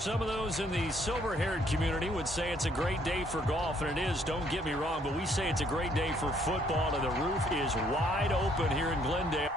Some of those in the silver-haired community would say it's a great day for golf, and it is, don't get me wrong, but we say it's a great day for football, and the roof is wide open here in Glendale.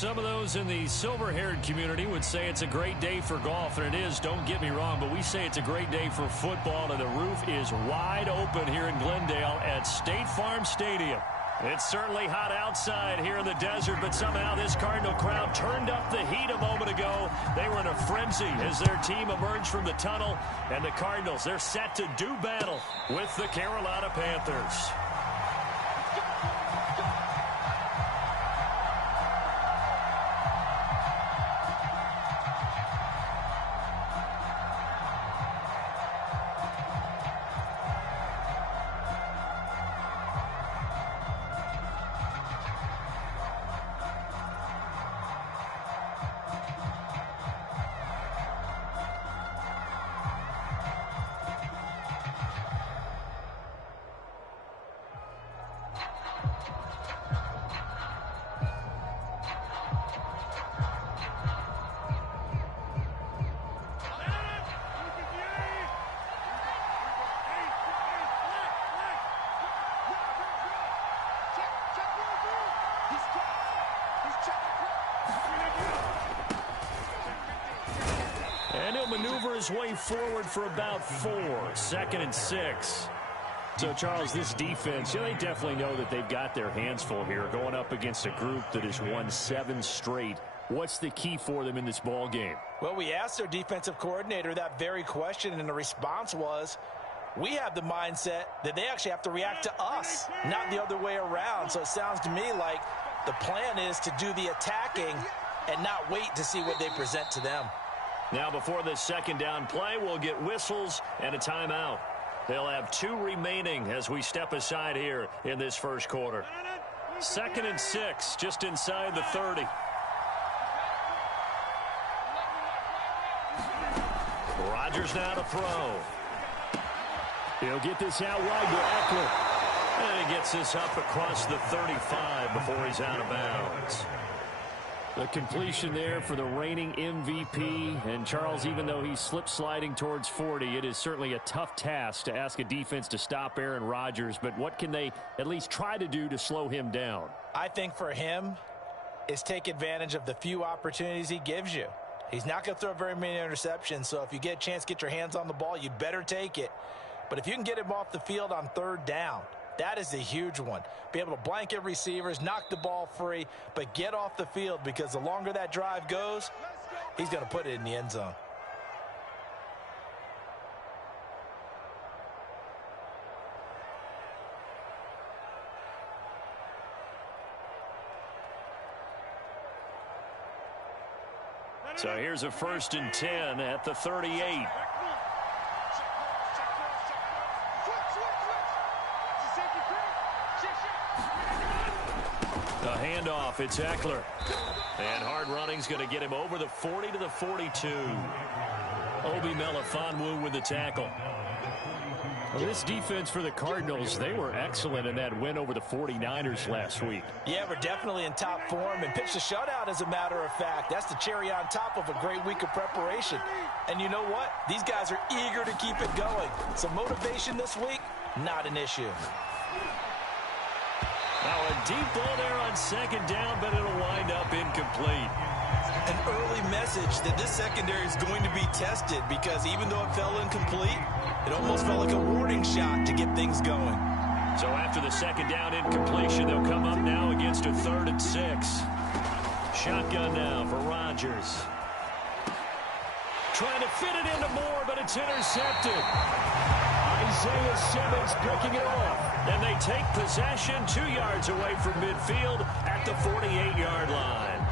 Some of those in the silver-haired community would say it's a great day for golf, and it is, don't get me wrong, but we say it's a great day for football, and the roof is wide open here in Glendale at State Farm Stadium. It's certainly hot outside here in the desert, but somehow this Cardinal crowd turned up the heat a moment ago. They were in a frenzy as their team emerged from the tunnel, and the Cardinals, they're set to do battle with the Carolina Panthers. And he'll maneuver his way forward for about 4. 2nd and 6. So, Charles, this defense, they definitely know that they've got their hands full here going up against a group that has won 7 straight. What's the key for them in this ball game? Well, we asked their defensive coordinator that very question, and the response was, we have the mindset that they actually have to react to us, not the other way around. So it sounds to me like the plan is to do the attacking and not wait to see what they present to them. Now, before this second down play, we'll get whistles and a timeout. They'll have 2 remaining as we step aside here in this first quarter. 2nd and 6, just inside the 30. Rodgers now to throw. He'll get this out wide to Eckler. And he gets this up across the 35 before he's out of bounds. The completion there for the reigning MVP. And Charles, even though he's slip-sliding towards 40, it is certainly a tough task to ask a defense to stop Aaron Rodgers. But what can they at least try to do to slow him down? I think for him is take advantage of the few opportunities he gives you. He's not going to throw very many interceptions, so if you get a chance to get your hands on the ball, you'd better take it. But if you can get him off the field on 3rd down, that is a huge one. Be able to blanket receivers, knock the ball free, but get off the field, because the longer that drive goes, he's going to put it in the end zone. So here's a 1st and 10 at the 38. The handoff, it's Eckler. And hard running's going to get him over the 40 to the 42. Obi Melifonwu with the tackle. Well, this defense for the Cardinals, they were excellent in that win over the 49ers last week. Yeah, we're definitely in top form and pitched a shutout, as a matter of fact. That's the cherry on top of a great week of preparation. And you know what? These guys are eager to keep it going. So motivation this week, not an issue. Now a deep ball there on 2nd down, but it'll wind up incomplete. An early message that this secondary is going to be tested, because even though it fell incomplete, it almost felt like a warning shot to get things going. So after the 2nd down incompletion, they'll come up now against a 3rd and 6. Shotgun now for Rodgers. Trying to fit it into Moore, but it's intercepted. Isaiah Simmons picking it off. And they take possession 2 yards away from midfield at the 48-yard line.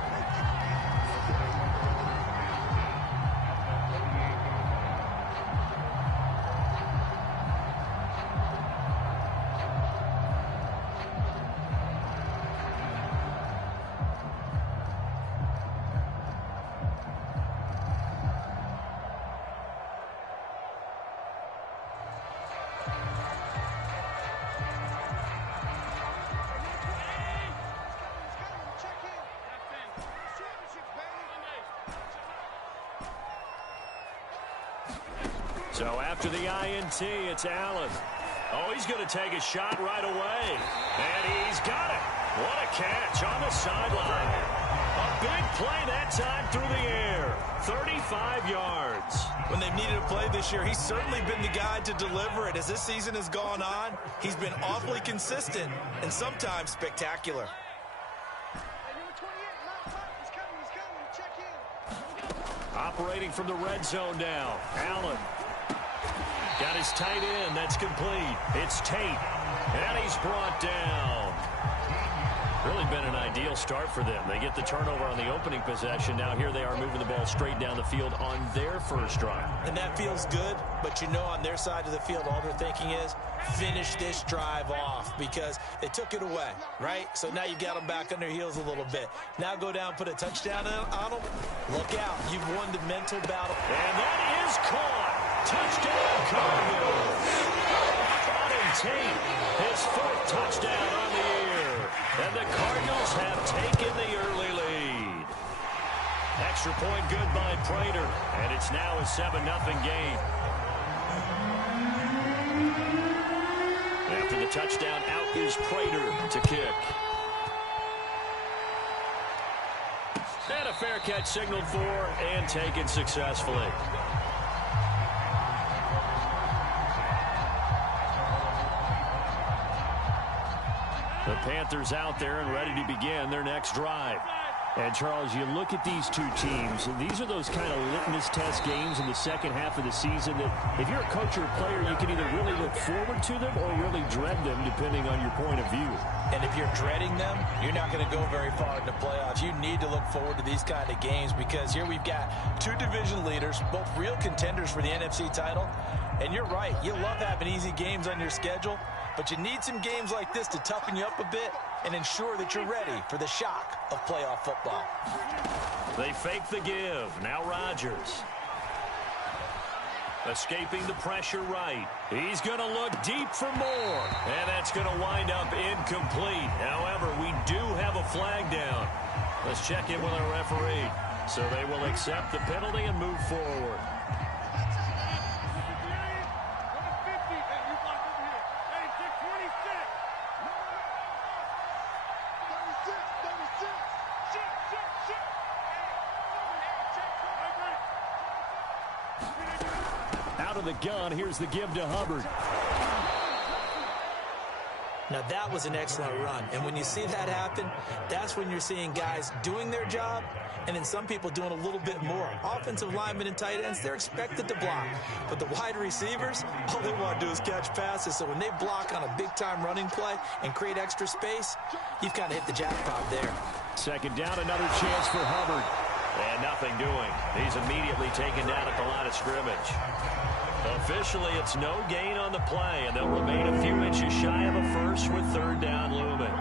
So after the INT, it's Allen. Oh, he's going to take a shot right away. And he's got it. What a catch on the sideline. A big play that time through the air. 35 yards. When they've needed a play this year, he's certainly been the guy to deliver it. As this season has gone on, he's been awfully consistent and sometimes spectacular. Operating from the red zone now. Allen. Got his tight end. That's complete. It's Tate. And he's brought down. Really been an ideal start for them. They get the turnover on the opening possession. Now here they are moving the ball straight down the field on their first drive. And that feels good, but you know on their side of the field all they're thinking is finish this drive off because they took it away, right? So now you've got them back on their heels a little bit. Now go down, put a touchdown on them. Look out. You've won the mental battle. And that is caught. Touchdown, Cardinals. Tate, his fourth touchdown on the year. And the Cardinals have taken the early lead. Extra point good by Prater. And it's now a 7-0 game. After the touchdown, out is Prater to kick. And a fair catch signaled for and taken successfully. The Panthers out there and ready to begin their next drive. And, Charles, you look at these two teams, and these are those kind of litmus test games in the second half of the season that if you're a coach or a player, you can either really look forward to them or really dread them, depending on your point of view. And if you're dreading them, you're not going to go very far in the playoffs. You need to look forward to these kind of games because here we've got two division leaders, both real contenders for the NFC title. And you're right, you love having easy games on your schedule, but you need some games like this to toughen you up a bit and ensure that you're ready for the shock of playoff football. They fake the give. Now Rodgers. Escaping the pressure right. He's going to look deep for more. And that's going to wind up incomplete. However, we do have a flag down. Let's check in with our referee. So they will accept the penalty and move forward. Out of the gun, here's the give to Hubbard. Now that was an excellent run, and when you see that happen, that's when you're seeing guys doing their job and then some people doing a little bit more. Offensive linemen and tight ends, they're expected to block, but the wide receivers, all they want to do is catch passes. So when they block on a big-time running play and create extra space, you've kind of hit the jackpot there. Second down, another chance for Hubbard. And nothing doing. He's immediately taken down at the line of scrimmage. Officially, it's no gain on the play, and they'll remain a few inches shy of a first with third down looming.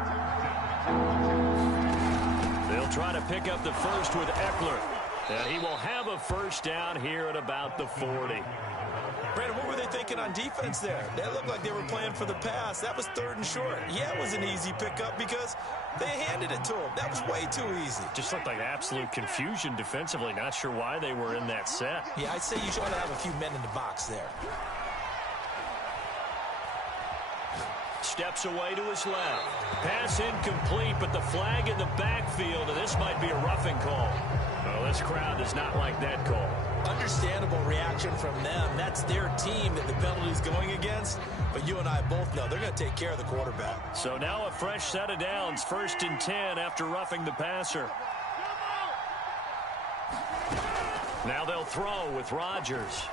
They'll try to pick up the first with Eckler. And he will have a first down here at about the 40. Brandon, what were they thinking on defense there? That looked like they were playing for the pass. That was third and short. Yeah, it was an easy pickup because they handed it to him. That was way too easy. Just looked like absolute confusion defensively. Not sure why they were in that set. Yeah, I'd say you should have a few men in the box there. Steps away to his left. Pass incomplete, but the flag in the backfield, and this might be a roughing call. Well, this crowd does not like that call. Understandable reaction from them. That's their team that the penalty's going against. But you and I both know they're going to take care of the quarterback. So now a fresh set of downs. 1st and 10 after roughing the passer. Now they'll throw with Rodgers.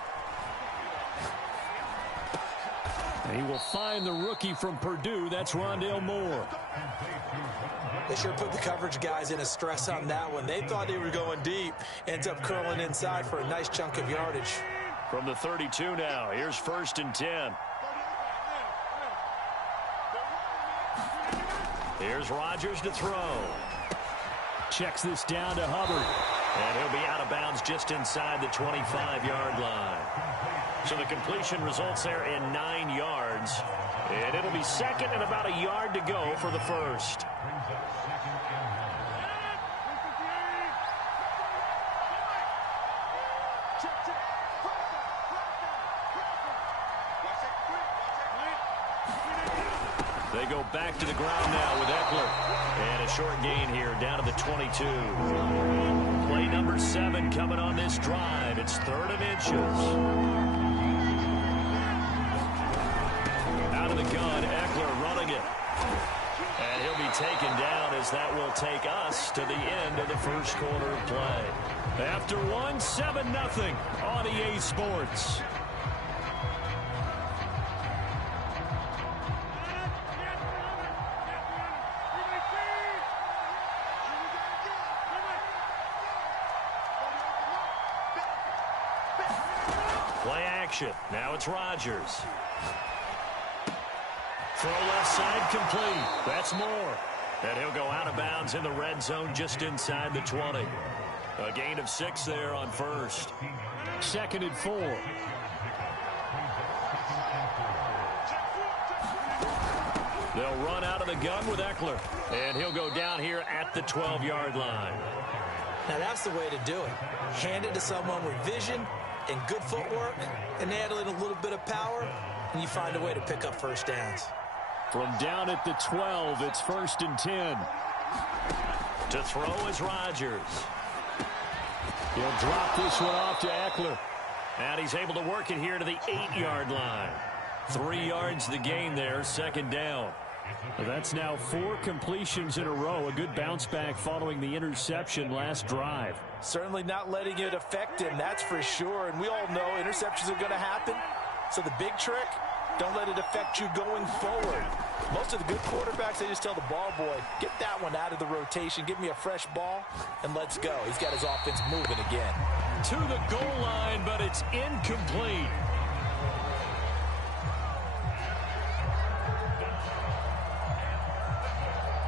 And he will find the rookie from Purdue. That's Rondale Moore. They sure put the coverage guys in a stress on that one. They thought they were going deep. Ends up curling inside for a nice chunk of yardage. From the 32 now. Here's 1st and 10. Here's Rodgers to throw. Checks this down to Hubbard. And he'll be out of bounds just inside the 25-yard line. So the completion results there in 9 yards. And it'll be second and about a yard to go for the first. They go back to the ground now with Eckler. short gain here, down to the 22. Play number 7 coming on this drive. It's 3rd and inches. Out of the gun, Eckler running it. And he'll be taken down as that will take us to the end of the first quarter of play. After one, 7-0 on EA Sports. Play action. Now it's Rodgers. Throw left side complete. That's Moore. And he'll go out of bounds in the red zone just inside the 20. A gain of 6 there on first. 2nd and 4. They'll run out of the gun with Eckler. And he'll go down here at the 12-yard line. Now that's the way to do it. Hand it to someone with vision and good footwork, and add in a little bit of power, and you find a way to pick up first downs. From down at the 12, it's 1st and 10. To throw is Rodgers. He'll drop this one off to Eckler. And he's able to work it here to the 8-yard line. 3 yards the gain there, 2nd down. Well, that's now 4 completions in a row. A good bounce back following the interception last drive. Certainly not letting it affect him, that's for sure. And we all know interceptions are going to happen. So the big trick, don't let it affect you going forward. Most of the good quarterbacks, they just tell the ball boy, get that one out of the rotation, give me a fresh ball, and let's go. He's got his offense moving again. To the goal line, but it's incomplete.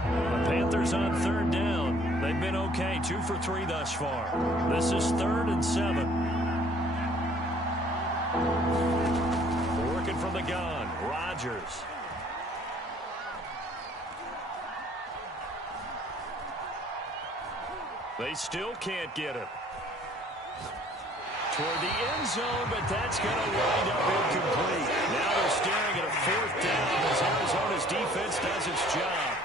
The Panthers on 3rd down. They've been okay, 2 for 3 thus far. This is 3rd and 7. Working from the gun, Rodgers. They still can't get him. Toward the end zone, but that's going to wind up incomplete. Now they're staring at a 4th down as Arizona's defense does its job.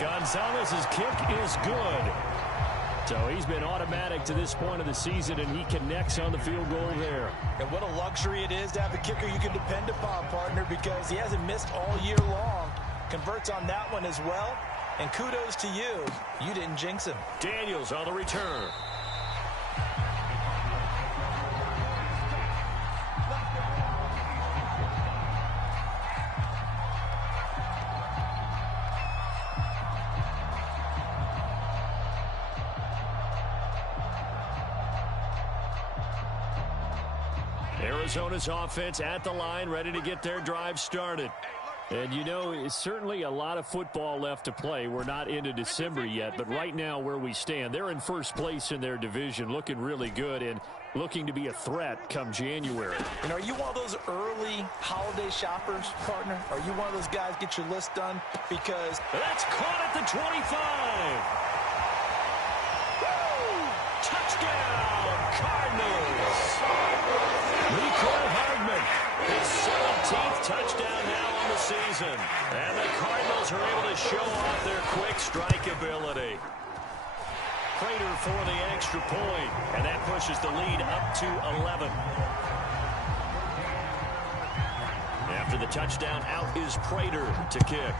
Gonzalez's kick is good. So he's been automatic to this point of the season, and he connects on the field goal there. And what a luxury it is to have a kicker you can depend upon, partner, because he hasn't missed all year long. Converts on that one as well. And kudos to you. You didn't jinx him. Daniels on the return. Arizona's offense at the line, ready to get their drive started. And, you know, it's certainly a lot of football left to play. We're not into December yet, but right now where we stand, they're in first place in their division, looking really good and looking to be a threat come January. And are you one of those early holiday shoppers, partner? Are you one of those guys get your list done? Because that's caught at the 25. Woo! Touchdown, Cardinals. Mecole Hardman, his 17th touchdown now on the season. And the Cardinals are able to show off their quick strike ability. Prater for the extra point, and that pushes the lead up to 11. After the touchdown, out is Prater to kick.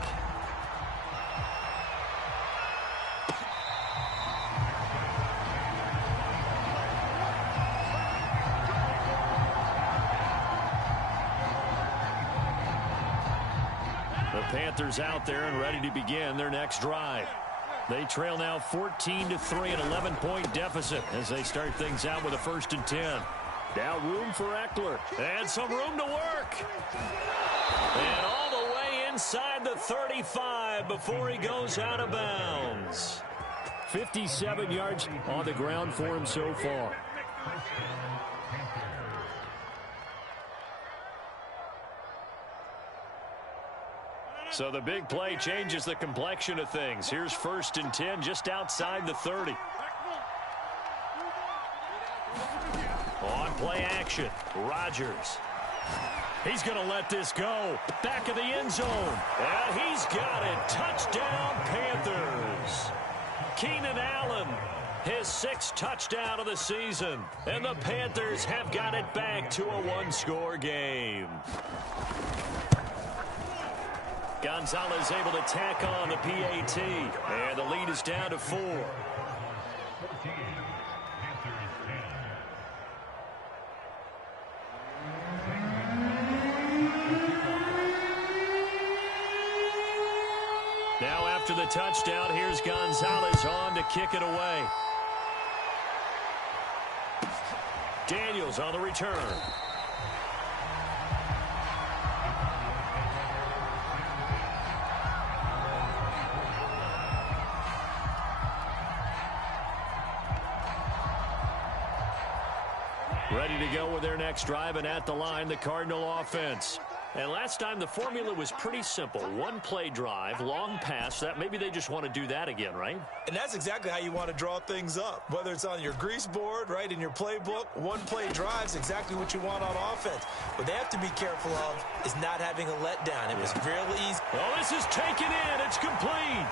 The Panthers out there and ready to begin their next drive. They trail now 14-3, an 11-point deficit as they start things out with a 1st and 10. Now room for Eckler and some room to work. And all the way inside the 35 before he goes out of bounds. 57 yards on the ground for him so far. So the big play changes the complexion of things. Here's 1st and 10 just outside the 30. On play action, Rodgers. He's going to let this go. Back of the end zone. And he's got it. Touchdown, Panthers. Keenan Allen, his 6th touchdown of the season. And the Panthers have got it back to a one-score game. Gonzalez able to tack on the PAT. And the lead is down to 4. Now after the touchdown, here's Gonzalez on to kick it away. Daniels on the return. Ready to go with their next drive, and at the line, the Cardinal offense. And last time, the formula was pretty simple. One-play drive, long pass. That maybe they just want to do that again, right? And that's exactly how you want to draw things up. Whether it's on your grease board, right, in your playbook, one-play drive's exactly what you want on offense. What they have to be careful of is not having a letdown. It was really easy. Oh, this is taken in. It's complete.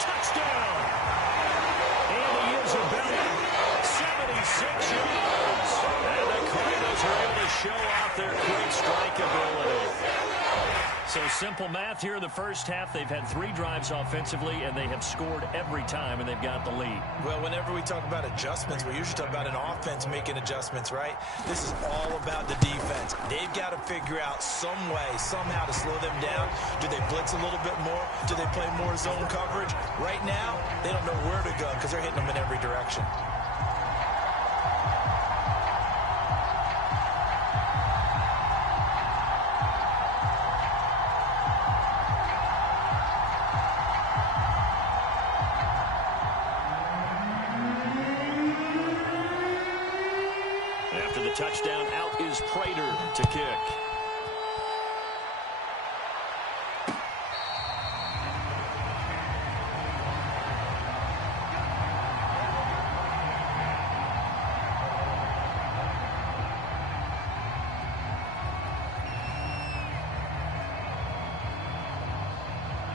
Touchdown. And he is about 76 yards. And the Cardinals are able to show off their quick strike ability. So simple math here in the first half. They've had 3 drives offensively, and they have scored every time, and they've got the lead. Well, whenever we talk about adjustments, we usually talk about an offense making adjustments, right? This is all about the defense. They've got to figure out some way, somehow to slow them down. Do they blitz a little bit more? Do they play more zone coverage? Right now, they don't know where to go because they're hitting them in every direction. After the touchdown, out is Prater to kick.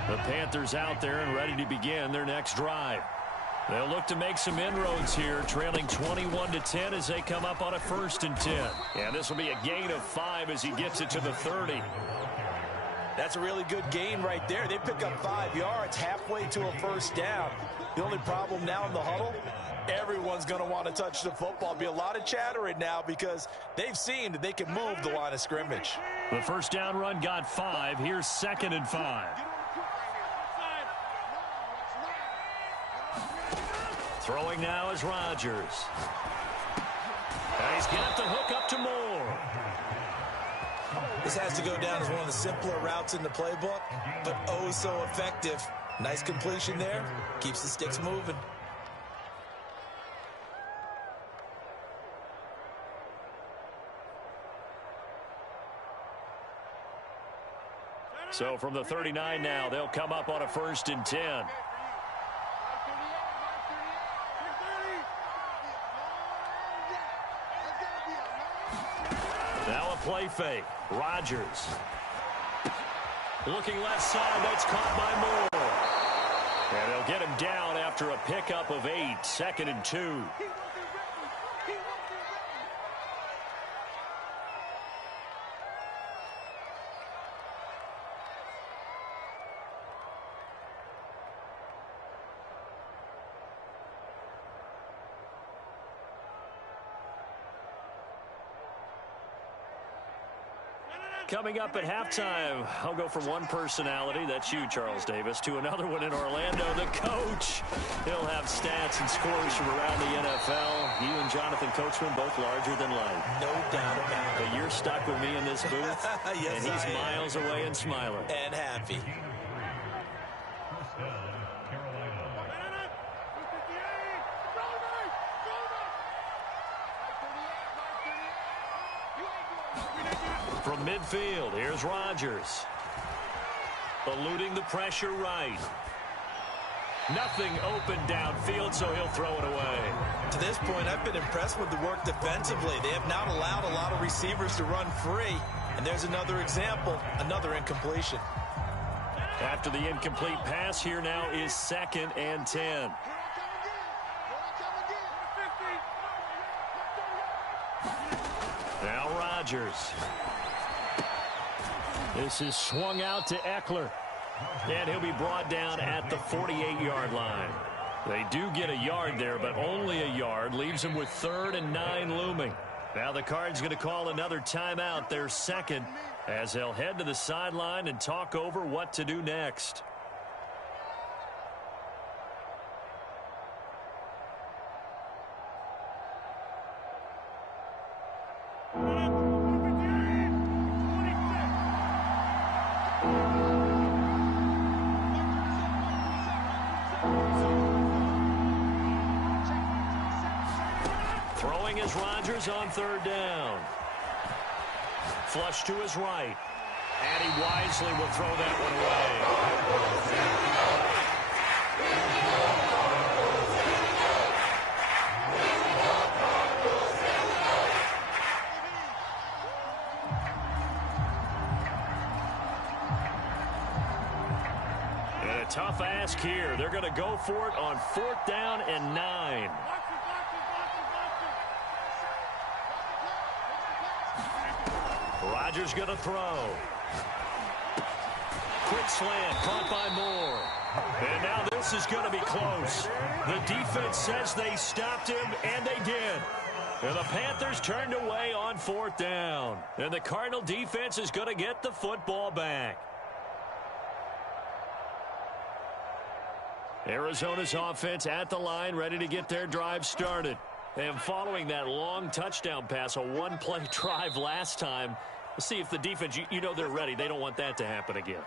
The Panthers out there and ready to begin their next drive. They'll look to make some inroads here, trailing 21-10 as they come up on a 1st and 10. And this will be a gain of 5 as he gets it to the 30. That's a really good gain right there. They pick up 5 yards halfway to a 1st down. The only problem now in the huddle, everyone's going to want to touch the football. Be a lot of chattering now because they've seen that they can move the line of scrimmage. The 1st down run got 5. Here's 2nd and 5. Throwing now is Rodgers. And he's got the hook up to Moore. This has to go down as one of the simpler routes in the playbook, but oh so effective. Nice completion there. Keeps the sticks moving. So from the 39 now, they'll come up on a 1st and 10. Now a play fake. Rodgers. Looking left side. That's caught by Moore. And they'll get him down after a pickup of 8. 2nd and 2. Coming up at halftime, I'll go from one personality, that's you, Charles Davis, to another one in Orlando, the coach. He'll have stats and scores from around the NFL. You and Jonathan Coachman, both larger than life. No doubt about it. But you're stuck with me in this booth, yes, and he's miles away and smiling. And happy. From midfield, here's Rodgers. Eluding the pressure right. Nothing open downfield, so he'll throw it away. To this point, I've been impressed with the work defensively. They have not allowed a lot of receivers to run free. And there's another example, another incompletion. After the incomplete pass, here now is 2nd and 10. Now Rodgers. This is swung out to Eckler. And he'll be brought down at the 48-yard line. They do get a yard there, but only a yard. Leaves them with 3rd and 9 looming. Now the Cards going to call another timeout, their second, as they'll head to the sideline and talk over what to do next. Throwing is Rodgers on 3rd down. Flush to his right. And he wisely will throw that one away. And a tough ask here. They're going to go for it on 4th down and 9. Rodgers going to throw. Quick slant, caught by Moore. And now this is going to be close. The defense says they stopped him, and they did. And the Panthers turned away on 4th down. And the Cardinal defense is going to get the football back. Arizona's offense at the line, ready to get their drive started. And following that long touchdown pass, a one-play drive last time, let's see if the defense, you know they're ready. They don't want that to happen again.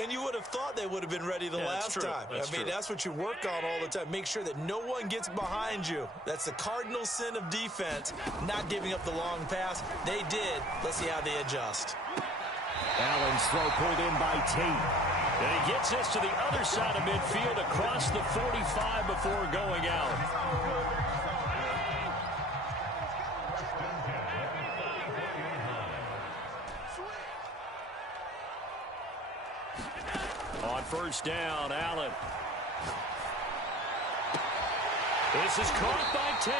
And you would have thought they would have been ready the last time. I mean, that's what you work on all the time. Make sure that no one gets behind you. That's the cardinal sin of defense, not giving up the long pass. They did. Let's see how they adjust. Allen's throw pulled in by Tate. And he gets this to the other side of midfield across the 45 before going out. On 1st down, Allen. This is caught by Tate.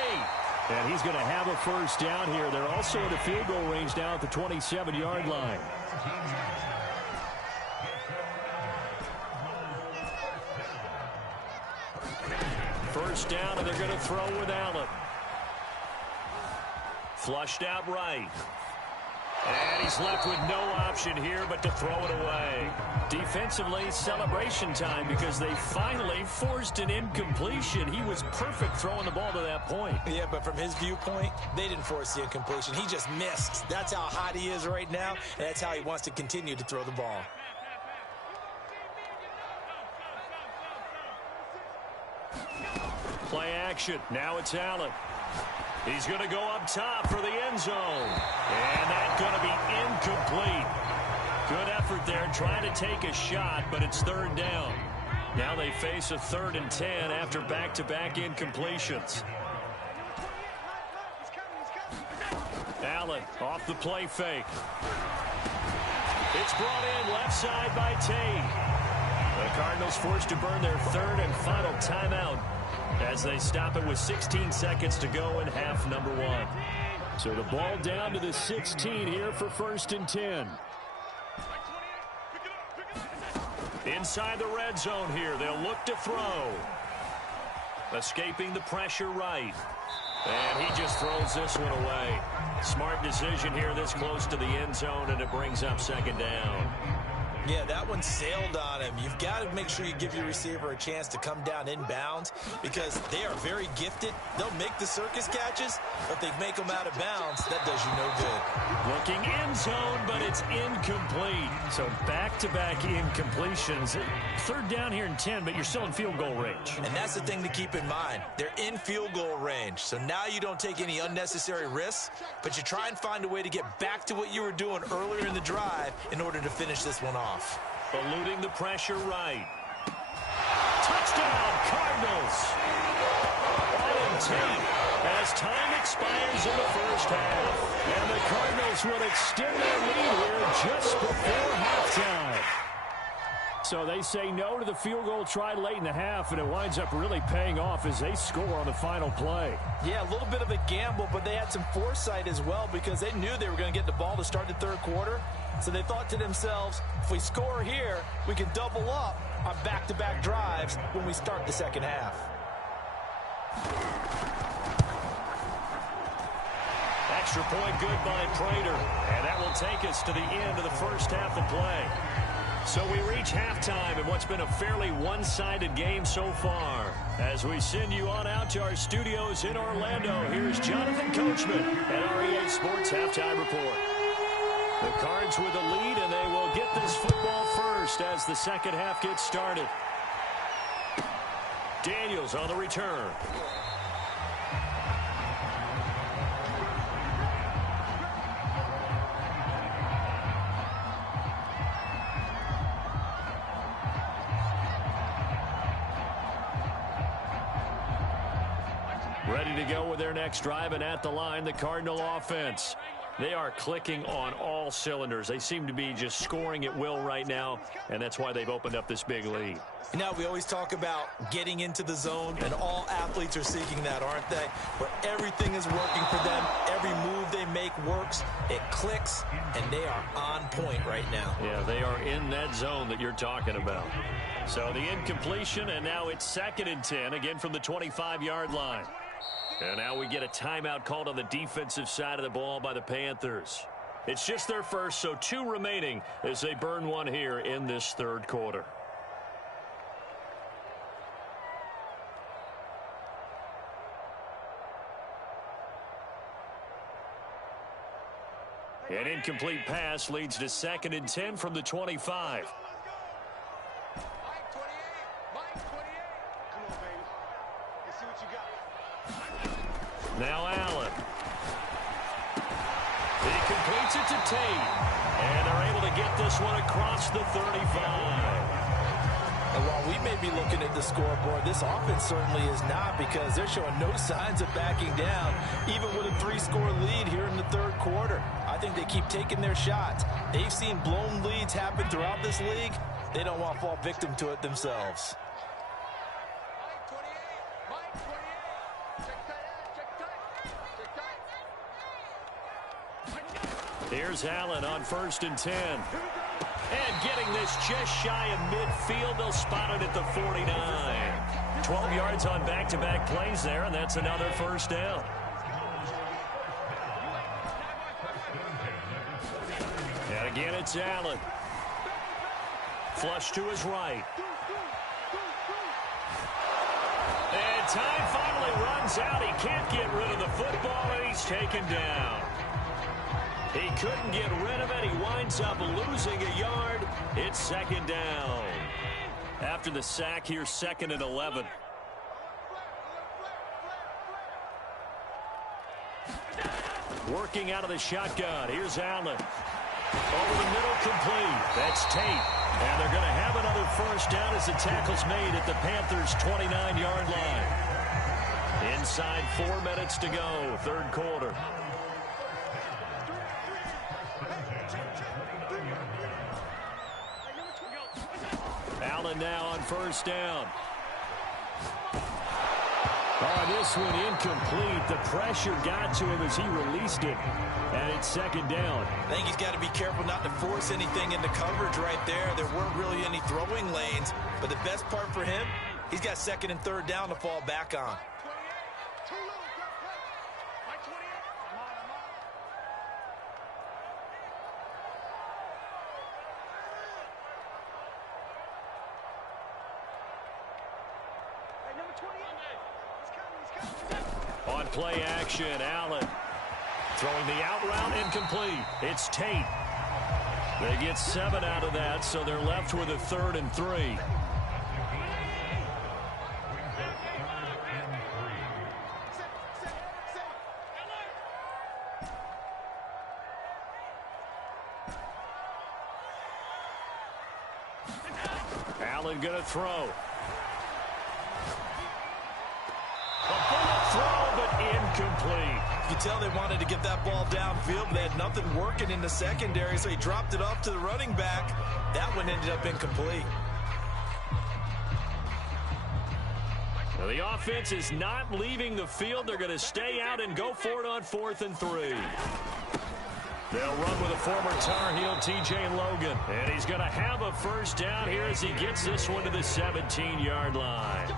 And he's going to have a 1st down here. They're also in the field goal range now at the 27-yard line. First down, and they're going to throw with Allen. Flushed out right. And he's left with no option here but to throw it away. Defensively, celebration time because they finally forced an incompletion. He was perfect throwing the ball to that point. Yeah, but from his viewpoint, they didn't force the incompletion. He just missed. That's how hot he is right now, and that's how he wants to continue to throw the ball. Play action. Now it's Allen. He's going to go up top for the end zone. And that's going to be incomplete. Good effort there trying to take a shot, but it's 3rd down. Now they face a 3rd and 10 after back-to-back incompletions. Allen off the play fake. It's brought in left side by Tate. The Cardinals forced to burn their 3rd and final timeout as they stop it with 16 seconds to go in half number 1. So the ball down to the 16 here for 1st and 10. Inside the red zone here, they'll look to throw. Escaping the pressure right. And he just throws this one away. Smart decision here this close to the end zone, and it brings up 2nd down. Yeah, that one sailed on him. You've got to make sure you give your receiver a chance to come down inbounds because they are very gifted. They'll make the circus catches, but if they make them out of bounds, that does you no good. Looking end zone, but it's incomplete. So back-to-back incompletions. 3rd down here in 10, but you're still in field goal range. And that's the thing to keep in mind. They're in field goal range. So now you don't take any unnecessary risks, but you try and find a way to get back to what you were doing earlier in the drive in order to finish this one off. Eluding the pressure right. Touchdown, Cardinals. On intent as time expires in the first half. And the Cardinals will extend their lead here just before halftime. So they say no to the field goal try late in the half, and it winds up really paying off as they score on the final play. Yeah, a little bit of a gamble, but they had some foresight as well because they knew they were going to get the ball to start the third quarter. So they thought to themselves, if we score here, we can double up on back-to-back drives when we start the second half. Extra point good by Prater, and that will take us to the end of the first half of play. So we reach halftime in what's been a fairly one-sided game so far. As we send you on out to our studios in Orlando, here's Jonathan Coachman at REA Sports Halftime Report. The Cards with the lead, and they will get this football first as the second half gets started. Daniels on the return. Ready to go with their next drive, and at the line, the Cardinal offense. They are clicking on all cylinders. They seem to be just scoring at will right now, and that's why they've opened up this big lead. You know, we always talk about getting into the zone, and all athletes are seeking that, aren't they? Where everything is working for them. Every move they make works. It clicks, and they are on point right now. Yeah, they are in that zone that you're talking about. So the incompletion, and now it's 2nd and 10, again from the 25-yard line. And now we get a timeout called on the defensive side of the ball by the Panthers. It's just their first, so 2 remaining as they burn one here in this third quarter. An incomplete pass leads to 2nd and 10 from the 25. Now Allen. He completes it to Tate. And they're able to get this one across the 35. And while we may be looking at the scoreboard, this offense certainly is not, because they're showing no signs of backing down, even with a 3-score lead here in the third quarter. I think they keep taking their shots. They've seen blown leads happen throughout this league. They don't want to fall victim to it themselves. Here's Allen on 1st and 10. And getting this just shy of midfield. They'll spot it at the 49. 12 yards on back-to-back plays there, and that's another first down. And again, it's Allen. Flush to his right. And time finally runs out. He can't get rid of the football, and he's taken down. He couldn't get rid of it. He winds up losing a yard. It's 2nd down. After the sack, here's 2nd and 11. Working out of the shotgun. Here's Allen. Over the middle, complete. That's Tate. And they're going to have another first down as the tackle's made at the Panthers' 29-yard line. Inside 4 minutes to go, third quarter. Allen now on first down. Oh, this one incomplete. The pressure got to him as he released it. And it's 2nd down. I think he's got to be careful not to force anything into coverage right there. There weren't really any throwing lanes. But the best part for him, he's got 2nd and 3rd down to fall back on. On play action, Allen throwing the out route, incomplete. It's Tate. They get 7 out of that, so they're left with a 3rd and 3. Allen going to throw. A bullet throw, but incomplete. You can tell they wanted to get that ball downfield, but they had nothing working in the secondary, so he dropped it off to the running back. That one ended up incomplete. Well, the offense is not leaving the field. They're going to stay out and go for it on 4th and 3. They'll run with a former Tar Heel, T.J. Logan. And he's going to have a first down here as he gets this one to the 17-yard line.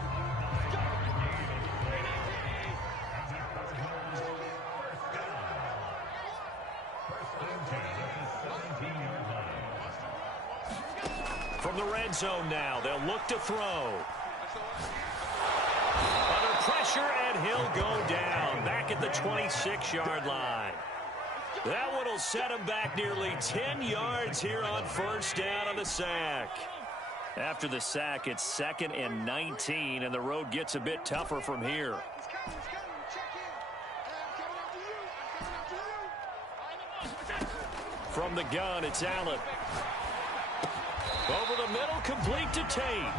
From the red zone now, they'll look to throw. Under pressure, and he'll go down. Back at the 26-yard line. That one will set him back nearly 10 yards here on first down on the sack. After the sack, it's 2nd and 19, and the road gets a bit tougher from here. From the gun, it's Allen. Over the middle, complete to Tate.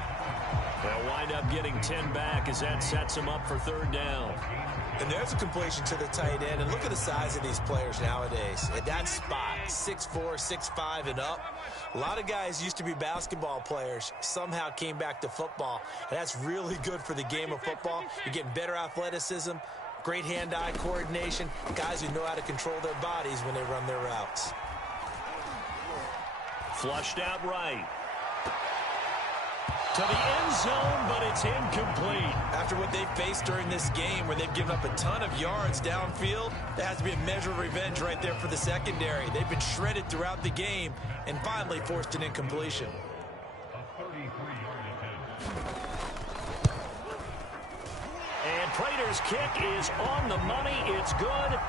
They'll wind up getting 10 back as that sets them up for 3rd down. And there's a completion to the tight end. And look at the size of these players nowadays. At that spot, 6'4", 6'5", and up. A lot of guys used to be basketball players, somehow came back to football. And that's really good for the game of football. You're getting better athleticism, great hand-eye coordination, guys who know how to control their bodies when they run their routes. Flushed out right. To the end zone, but it's incomplete. After what they've faced during this game where they've given up a ton of yards downfield, that has to be a measure of revenge right there for the secondary. They've been shredded throughout the game and finally forced an incompletion. And Prater's kick is on the money. It's good.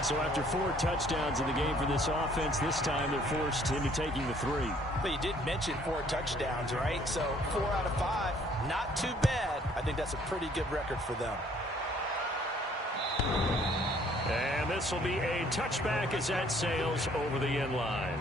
So after 4 touchdowns in the game for this offense, this time they're forced into taking the 3. But you did mention 4 touchdowns, right? So 4 out of 5, not too bad. I think that's a pretty good record for them. And this will be a touchback as that sails over the end line.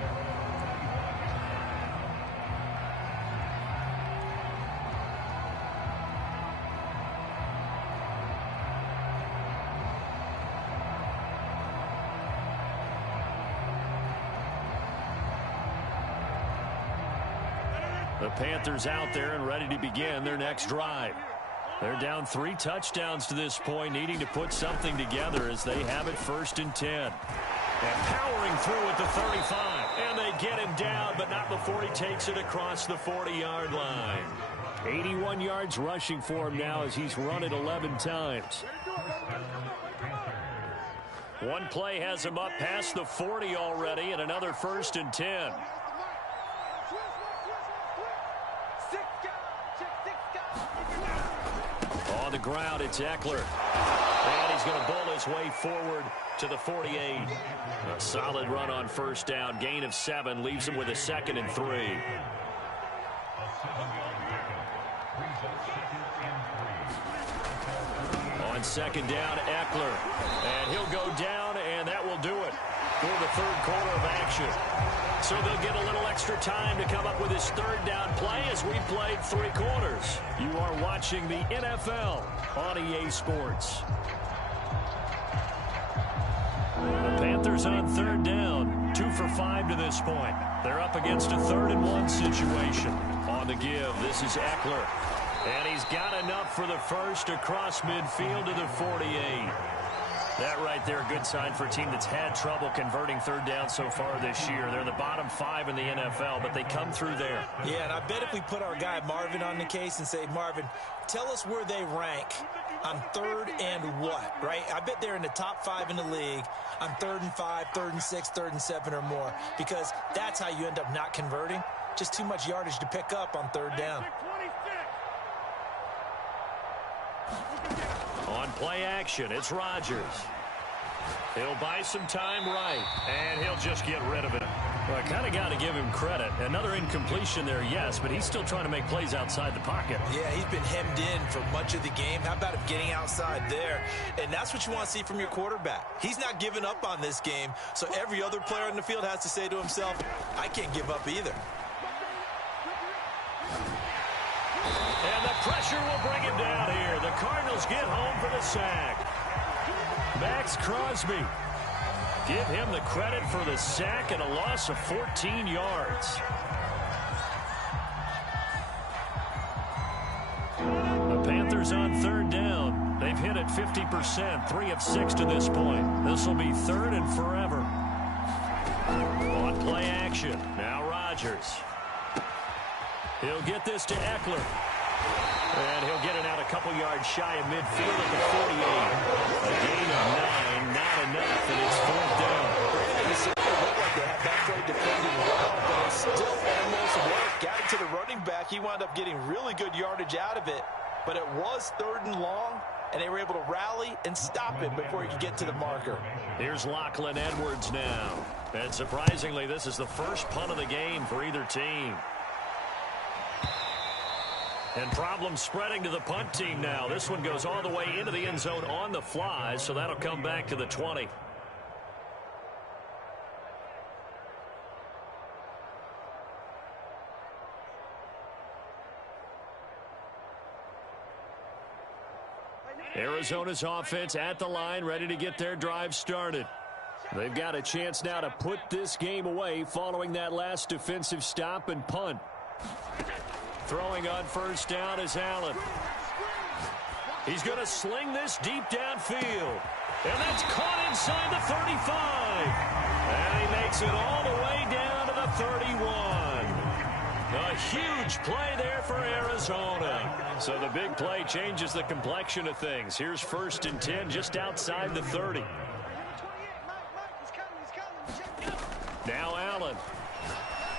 The Panthers out there and ready to begin their next drive. They're down 3 touchdowns to this point, needing to put something together as they have it 1st and 10. And powering through at the 35. And they get him down, but not before he takes it across the 40-yard line. 81 yards rushing for him now as he's run it 11 times. One play has him up past the 40 already, and another 1st and 10. On the ground, it's Eckler. And he's going to bowl his way forward to the 48. A solid run on first down. Gain of 7 leaves him with a 2nd and 3. On 2nd down, Eckler. And he'll go down, and that will do it for the 3rd quarter of action. So they'll get a little extra time to come up with his 3rd down play as we played 3 quarters. You are watching the NFL on EA Sports. The Panthers on 3rd down, 2 for 5 to this point. They're up against a 3rd and 1 situation. On the give, this is Eckler. And he's got enough for the first across midfield to the 48. That right there, a good sign for a team that's had trouble converting 3rd down so far this year. They're in the bottom 5 in the NFL, but they come through there. Yeah, and I bet if we put our guy Marvin on the case and say, Marvin, tell us where they rank on 3rd and what, right? I bet they're in the top 5 in the league on 3rd and 5, 3rd and 6, 3rd and 7 or more, because that's how you end up not converting. Just too much yardage to pick up on 3rd down. On play action, it's Rodgers. He'll buy some time right, and he'll just get rid of it. Well, I kind of got to give him credit. Another incompletion there, yes, but he's still trying to make plays outside the pocket. Yeah, he's been hemmed in for much of the game. How about him getting outside there? And that's what you want to see from your quarterback. He's not giving up on this game, so every other player on the field has to say to himself, I can't give up either. And the pressure will bring him down here. The Cardinals get home for the sack. Max Crosby. Give him the credit for the sack and a loss of 14 yards. The Panthers on third down. They've hit it 50%, 3 of 6 to this point. This will be third and forever. On play action, now Rodgers. He'll get this to Eckler. And he'll get it out a couple yards shy of midfield at the 48. A gain of 9, not enough, and it's fourth down. It looked like they had that play defended well, but it still almost worked. Got it to the running back. He wound up getting really good yardage out of it, but it was third and long, and they were able to rally and stop it before he could get to the marker. Here's Lachlan Edwards now. And surprisingly, this is the first punt of the game for either team. And problems spreading to the punt team now. This one goes all the way into the end zone on the fly, so that'll come back to the 20. Arizona's offense at the line, ready to get their drive started. They've got a chance now to put this game away following that last defensive stop and punt. Throwing on first down is Allen. He's going to sling this deep downfield. And that's caught inside the 35. And he makes it all the way down to the 31. A huge play there for Arizona. So the big play changes the complexion of things. Here's first and 10 just outside the 30. Now Allen.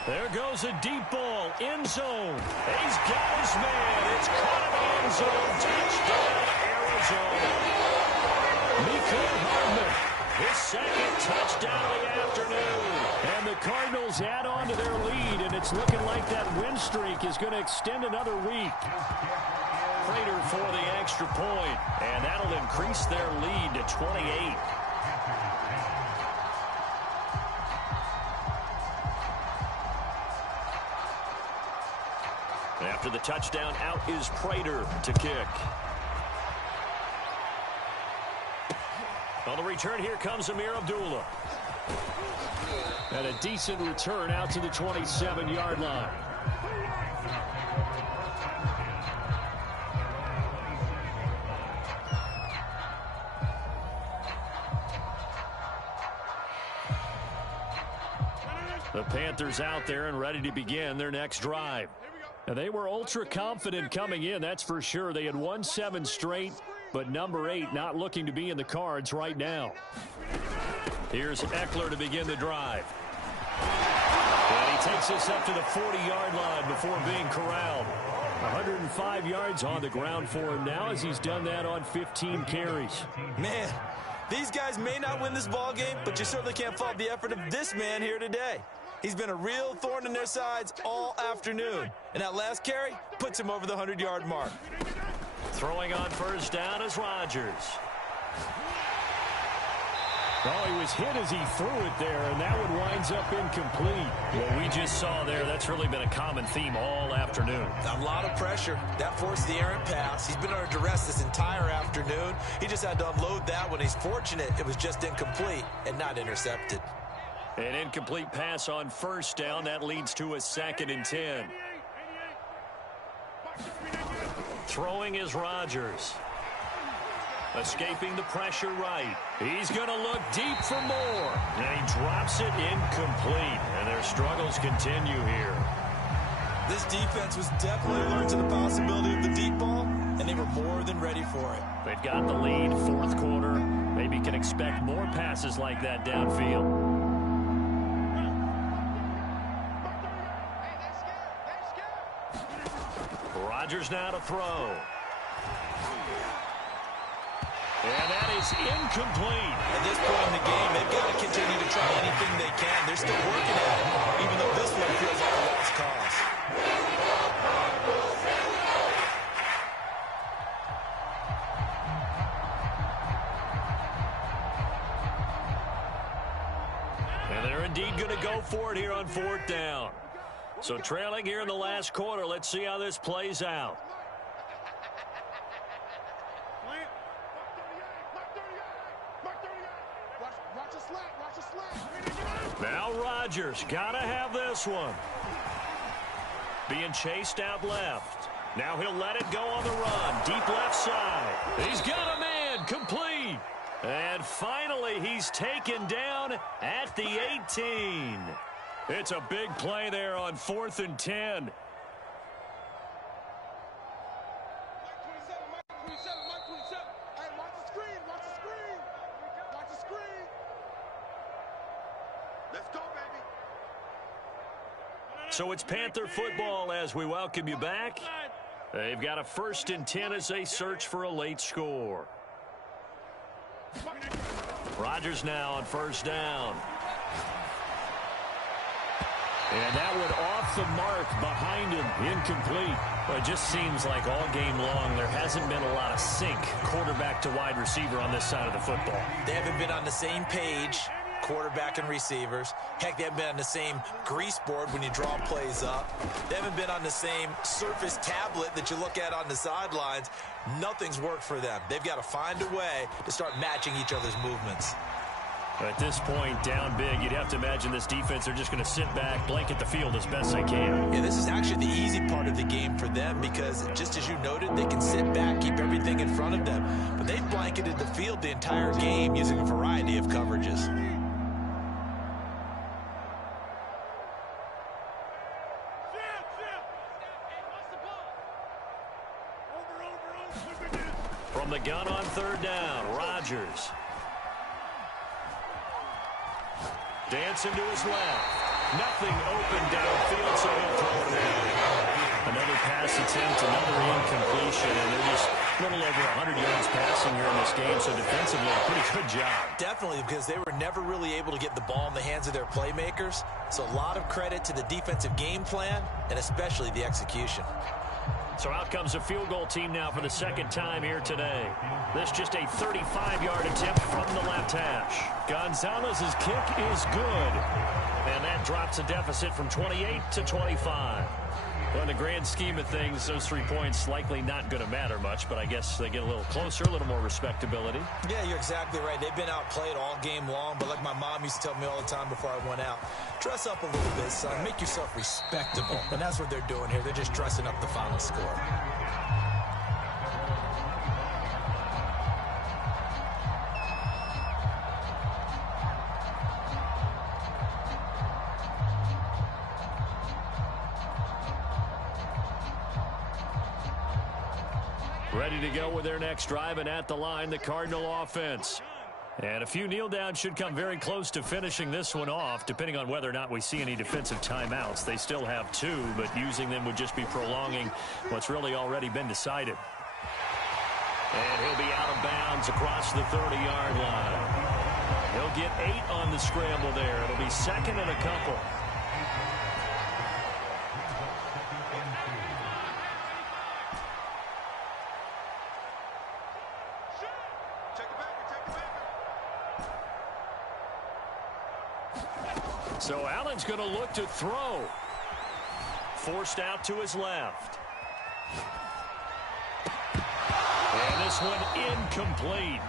There goes a deep ball, end zone. He's got his man. It's caught in the end zone. Touchdown, Arizona. Mecole Hardman, his second touchdown of the afternoon. And the Cardinals add on to their lead, and it's looking like that win streak is going to extend another week. Prater for the extra point, and that'll increase their lead to 28. After the touchdown, out is Prater to kick. On the return, here comes Amir Abdullah. And a decent return out to the 27-yard line. The Panthers out there and ready to begin their next drive. And they were ultra confident coming in, that's for sure. They had won 7 straight, but number 8 not looking to be in the cards right now. Here's Eckler to begin the drive. And he takes this up to the 40-yard line before being corralled. 105 yards on the ground for him now as he's done that on 15 carries. Man, these guys may not win this ball game, but you certainly can't fault the effort of this man here today. He's been a real thorn in their sides all afternoon. And that last carry puts him over the 100-yard mark. Throwing on first down is Rodgers. Oh, he was hit as he threw it there, and that one winds up incomplete. What we just saw there, that's really been a common theme all afternoon. A lot of pressure. That forced the errant pass. He's been under duress this entire afternoon. He just had to unload that one. He's fortunate it was just incomplete and not intercepted. An incomplete pass on first down. That leads to a 2nd and 10. Throwing is Rodgers. Escaping the pressure right. He's going to look deep for more. And he drops it incomplete. And their struggles continue here. This defense was definitely alert to the possibility of the deep ball, and they were more than ready for it. They've got the lead, 4th quarter. Maybe can expect more passes like that downfield. Rodgers now to throw. And that is incomplete. At this point in the game, they've got to continue to try anything they can. They're still working at it, even though this one feels like a lost cause. And they're indeed going to go for it here on 4th down. So trailing here in the last quarter, let's see how this plays out. Rodgers. Gotta have this one. Being chased out left. Now he'll let it go on the run. Deep left side. He's got a man. Complete. And finally, he's taken down at the 18. It's a big play there on 4th and 10. So it's Panther football as we welcome you back. They've got a 1st and 10 as they search for a late score. Rodgers now on 1st down. And that one off the mark behind him, incomplete. Well, it just seems like all game long there hasn't been a lot of sync quarterback to wide receiver on this side of the football. They haven't been on the same page, quarterback and receivers. Heck, they haven't been on the same grease board when you draw plays up. They haven't been on the same surface tablet that you look at on the sidelines. Nothing's worked for them. They've got to find a way to start matching each other's movements. At this point, down big, you'd have to imagine this defense are just going to sit back, blanket the field as best they can. Yeah, this is actually the easy part of the game for them because, just as you noted, they can sit back, keep everything in front of them. But they've blanketed the field the entire game using a variety of coverages. From the gun on 3rd down, Rodgers. Dancing to his left. Nothing open downfield, so he'll throw it away. Another pass attempt, another incompletion, and they're just a little over 100 yards passing here in this game, so defensively, a pretty good job. Definitely, because they were never really able to get the ball in the hands of their playmakers, so a lot of credit to the defensive game plan, and especially the execution. So out comes a field goal team now for the 2nd time here today. This just a 35-yard attempt from the left hash. Gonzalez's kick is good. And that drops a deficit from 28 to 25. Well, in the grand scheme of things, those 3 points likely not going to matter much, but I guess they get a little closer, a little more respectability. Yeah, you're exactly right. They've been outplayed all game long, but like my mom used to tell me all the time before I went out, dress up a little bit, son. Make yourself respectable. And that's what they're doing here. They're just dressing up the final score. Ready to go with their next drive, and at the line, the Cardinal offense. And a few kneel downs should come very close to finishing this one off, depending on whether or not we see any defensive timeouts. They still have 2, but using them would just be prolonging what's really already been decided. And he'll be out of bounds across the 30-yard line. He'll get 8 on the scramble there. It'll be 2nd and a couple. So Allen's going to look to throw. Forced out to his left. And this one incomplete.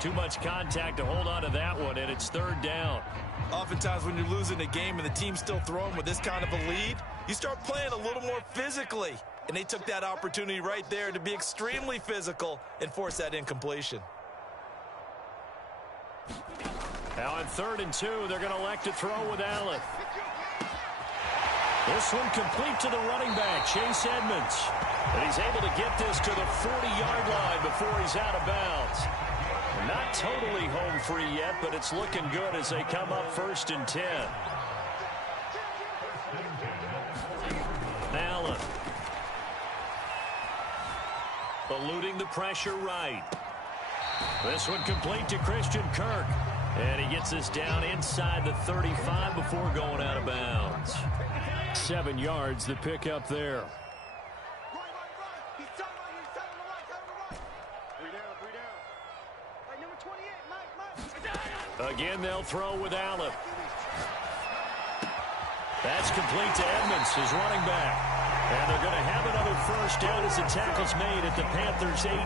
Too much contact to hold on to that one, and it's 3rd down. Oftentimes when you're losing a game and the team's still throwing with this kind of a lead, you start playing a little more physically. And they took that opportunity right there to be extremely physical and force that incompletion. Now on 3rd and 2, they're going to elect to throw with Allen. This one complete to the running back, Chase Edmonds. And he's able to get this to the 40-yard line before he's out of bounds. Not totally home free yet, but it's looking good as they come up 1st and 10. Allen. Eluding the pressure right. This one complete to Christian Kirk. And he gets this down inside the 35 before going out of bounds. 7 yards, the pickup there. Again, they'll throw with Allen. That's complete to Edmonds, his running back. And they're going to have another first down as the tackle's made at the Panthers' 18.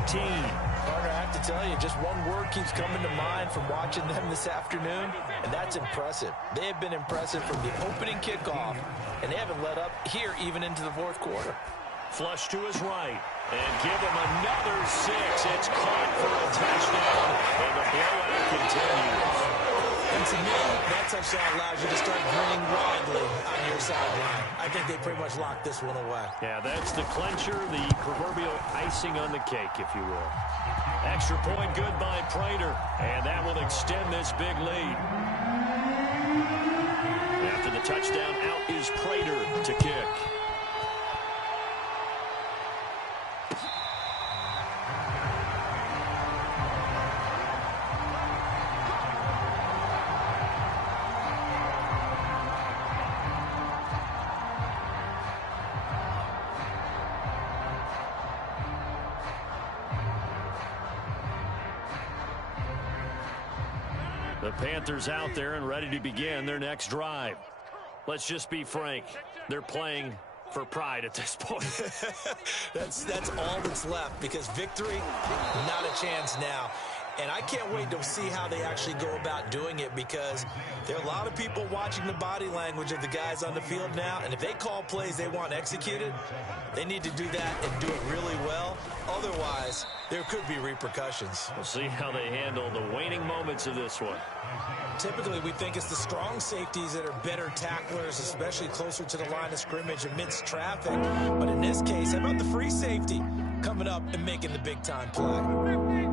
Partner, I have to tell you, just one word keeps coming to mind from watching them this afternoon, and that's impressive. They have been impressive from the opening kickoff, and they haven't let up here even into the fourth quarter. Flush to his right, and give him another 6. It's caught for a touchdown, and the blowout continues. And to me, that touchdown allows you to start grinning widely on your sideline. I think they pretty much locked this one away. Yeah, that's the clincher, the proverbial icing on the cake, if you will. Extra point good by Prater, and that will extend this big lead. After the touchdown, out is Prater to kick. The Panthers out there and ready to begin their next drive. Let's just be frank. They're playing for pride at this point. That's all that's left, because victory, not a chance now. And I can't wait to see how they actually go about doing it, because there are a lot of people watching the body language of the guys on the field now, and if they call plays they want executed, they need to do that and do it really well. Otherwise, there could be repercussions. We'll see how they handle the waning moments of this one. Typically, we think it's the strong safeties that are better tacklers, especially closer to the line of scrimmage amidst traffic. But in this case, how about the free safety coming up and making the big-time play?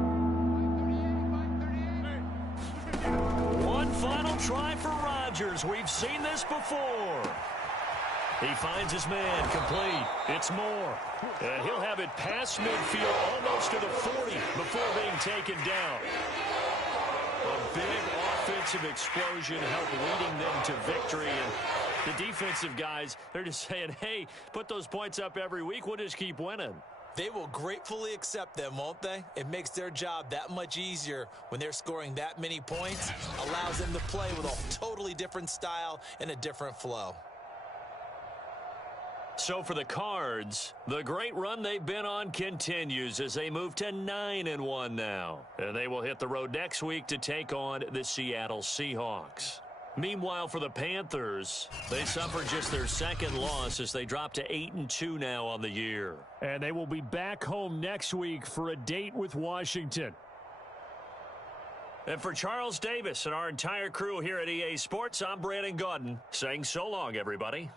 One final try for Rodgers. We've seen this before. He finds his man complete. It's Moore. And he'll have it past midfield almost to the 40 before being taken down. A big offensive explosion helped leading them to victory. And the defensive guys, they're just saying, hey, put those points up every week. We'll just keep winning. They will gratefully accept them, won't they? It makes their job that much easier when they're scoring that many points. Allows them to play with a totally different style and a different flow. So for the Cards, the great run they've been on continues as they move to 9-1 now. And they will hit the road next week to take on the Seattle Seahawks. Meanwhile, for the Panthers, they suffered just their second loss as they drop to 8-2 now on the year. And they will be back home next week for a date with Washington. And for Charles Davis and our entire crew here at EA Sports, I'm Brandon Gaudin saying so long, everybody.